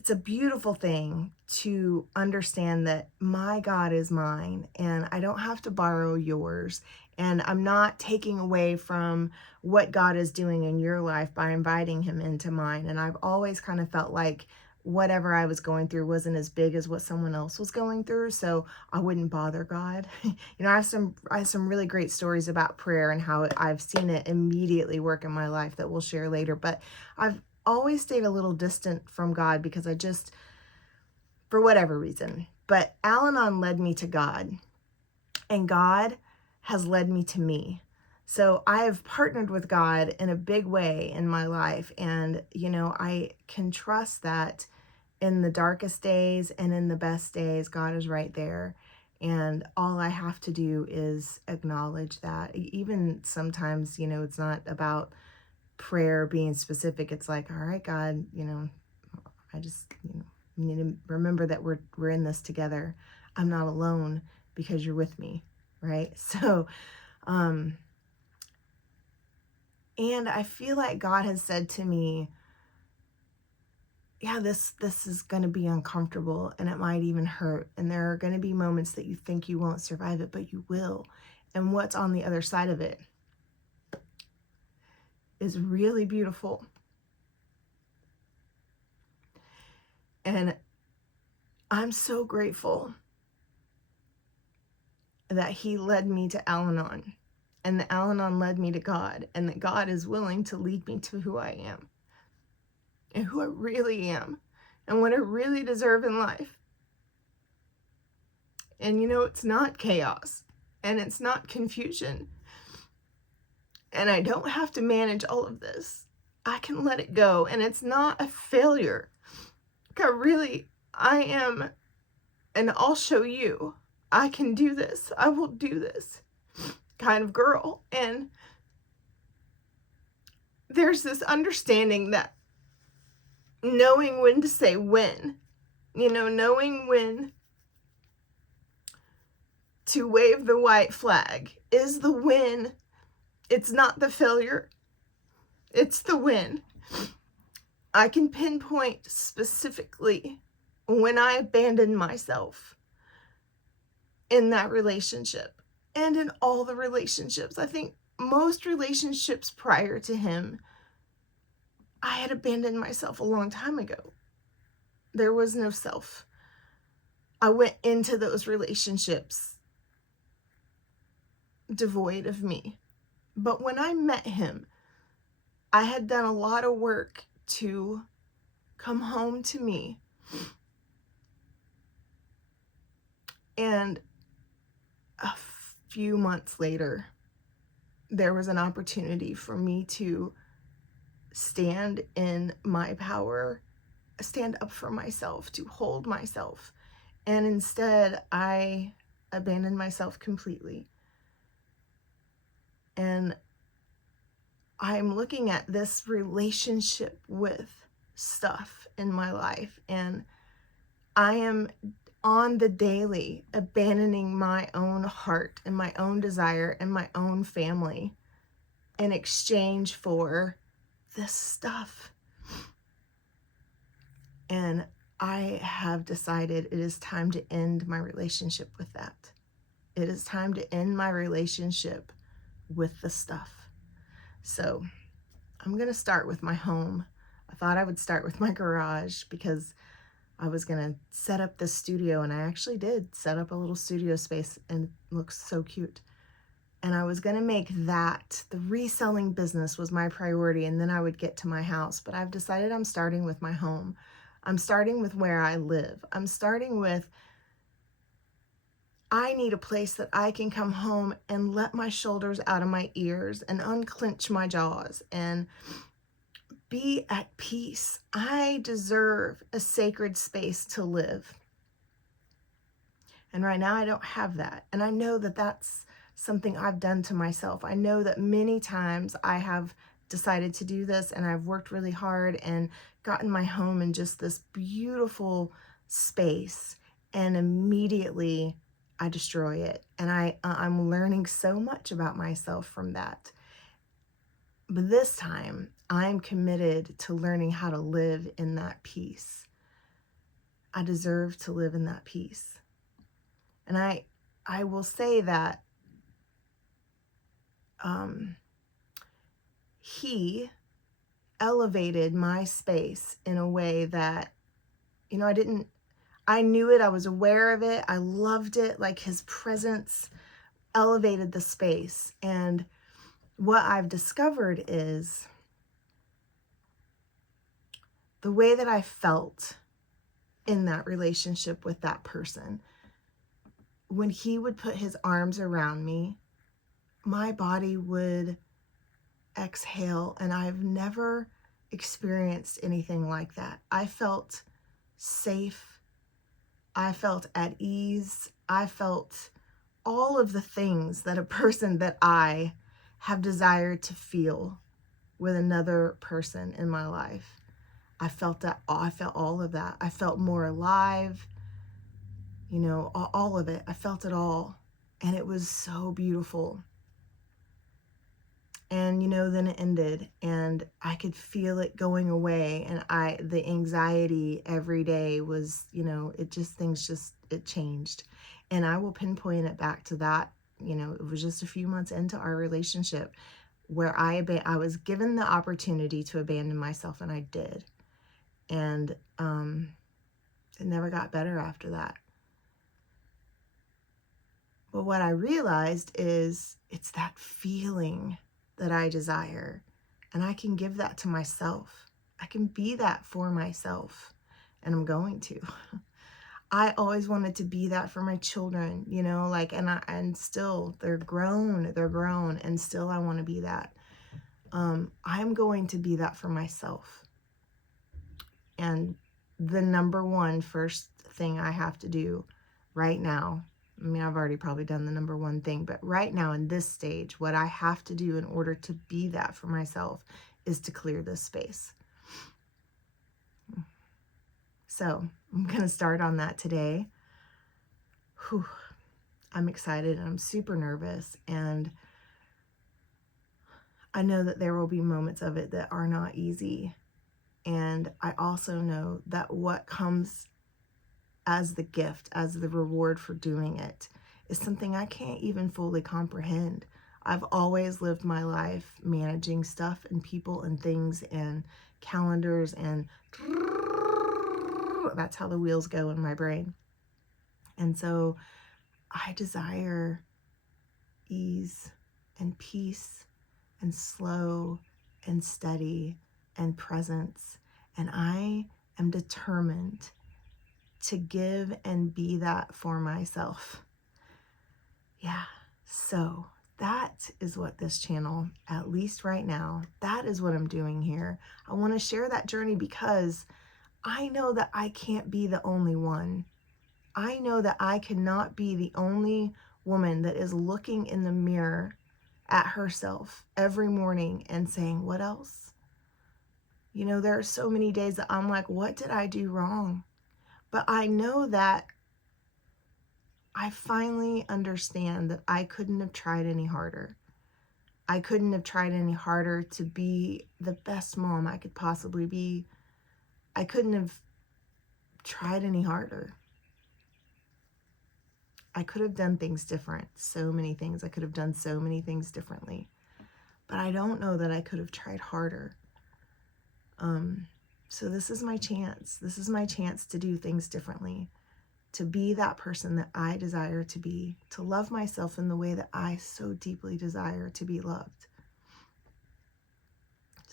it's a beautiful thing to understand that my God is mine and I don't have to borrow yours. And I'm not taking away from what God is doing in your life by inviting him into mine. And I've always kind of felt like whatever I was going through wasn't as big as what someone else was going through, so I wouldn't bother God. I have some really great stories about prayer and how I've seen it immediately work in my life that we'll share later, but I've always stayed a little distant from God because I just, for whatever reason. But Al Anon led me to God, and God has led me to me. So I have partnered with God in a big way in my life. And, I can trust that in the darkest days and in the best days, God is right there. And all I have to do is acknowledge that. Even sometimes, it's not about prayer being specific. It's like, all right, God, I just, need to remember that we're in this together. I'm not alone because you're with me, right? So, um, and I feel like God has said to me, yeah, this is going to be uncomfortable and it might even hurt. And there are going to be moments that you think you won't survive it, but you will. And what's on the other side of it is really beautiful. And I'm so grateful that he led me to Al-Anon, and that Al-Anon led me to God, and that God is willing to lead me to who I am and who I really am and what I really deserve in life. And it's not chaos and it's not confusion. And I don't have to manage all of this. I can let it go, and it's not a failure. I am, and I'll show you. I can do this. I will do this kind of girl. And there's this understanding that knowing when to say when, knowing when to wave the white flag is the win. It's not the failure, it's the win. I can pinpoint specifically when I abandoned myself in that relationship and in all the relationships. I think most relationships prior to him, I had abandoned myself a long time ago. There was no self. I went into those relationships devoid of me. But when I met him, I had done a lot of work to come home to me. And a few months later, there was an opportunity for me to stand in my power, stand up for myself, to hold myself. And instead, I abandoned myself completely. And I'm looking at this relationship with stuff in my life, and I am on the daily abandoning my own heart and my own desire and my own family in exchange for this stuff. And I have decided it is time to end my relationship with that. It is time to end my relationship with the stuff. So I'm going to start with my home. I thought I would start with my garage because I was going to set up this studio, and I actually did set up a little studio space, and it looks so cute. And I was going to make that, the reselling business was my priority, and then I would get to my house. But I've decided I'm starting with my home. I'm starting with where I live. I'm starting with, I need a place that I can come home and let my shoulders out of my ears and unclench my jaws and be at peace. I deserve a sacred space to live. And right now I don't have that. And I know that that's something I've done to myself. I know that many times I have decided to do this, and I've worked really hard and gotten my home in just this beautiful space, and immediately I destroy it. And I'm learning so much about myself from that. But this time I'm committed to learning how to live in that peace. I deserve to live in that peace. And I will say that he elevated my space in a way that, I knew it, I was aware of it, I loved it, like his presence elevated the space. And what I've discovered is the way that I felt in that relationship with that person, when he would put his arms around me, my body would exhale, and I've never experienced anything like that. I felt safe. I felt at ease. I felt all of the things that a person that I have desired to feel with another person in my life. I felt that. I felt all of that. I felt more alive, all of it. I felt it all. And it was so beautiful. And, then it ended, and I could feel it going away. And the anxiety every day was, it changed. And I will pinpoint it back to that. It was just a few months into our relationship where I was given the opportunity to abandon myself, and I did. And it never got better after that. But what I realized is it's that feeling that I desire, and I can give that to myself. I can be that for myself, and I'm going to. I always wanted to be that for my children, and still they're grown, and still I want to be that. I'm going to be that for myself. And the number one first thing I have to do right now, I've already probably done the number one thing, but right now in this stage, what I have to do in order to be that for myself is to clear this space. So I'm going to start on that today. Whew. I'm excited and I'm super nervous, and I know that there will be moments of it that are not easy. And I also know that what comes as the gift, as the reward for doing it, is something I can't even fully comprehend. I've always lived my life managing stuff and people and things and calendars, and that's how the wheels go in my brain. And so I desire ease and peace and slow and steady and presence. And I am determined to give and be that for myself. Yeah, so that is what this channel, at least right now, that is what I'm doing here. I want to share that journey because I know that I can't be the only one. I know that I cannot be the only woman that is looking in the mirror at herself every morning and saying, what else? There are so many days that I'm like, what did I do wrong? But I know that I finally understand that I couldn't have tried any harder. I couldn't have tried any harder to be the best mom I could possibly be. I couldn't have tried any harder. I could have done things different. So many things. I could have done so many things differently. But I don't know that I could have tried harder. So this is my chance. This is my chance to do things differently, to be that person that I desire to be, to love myself in the way that I so deeply desire to be loved.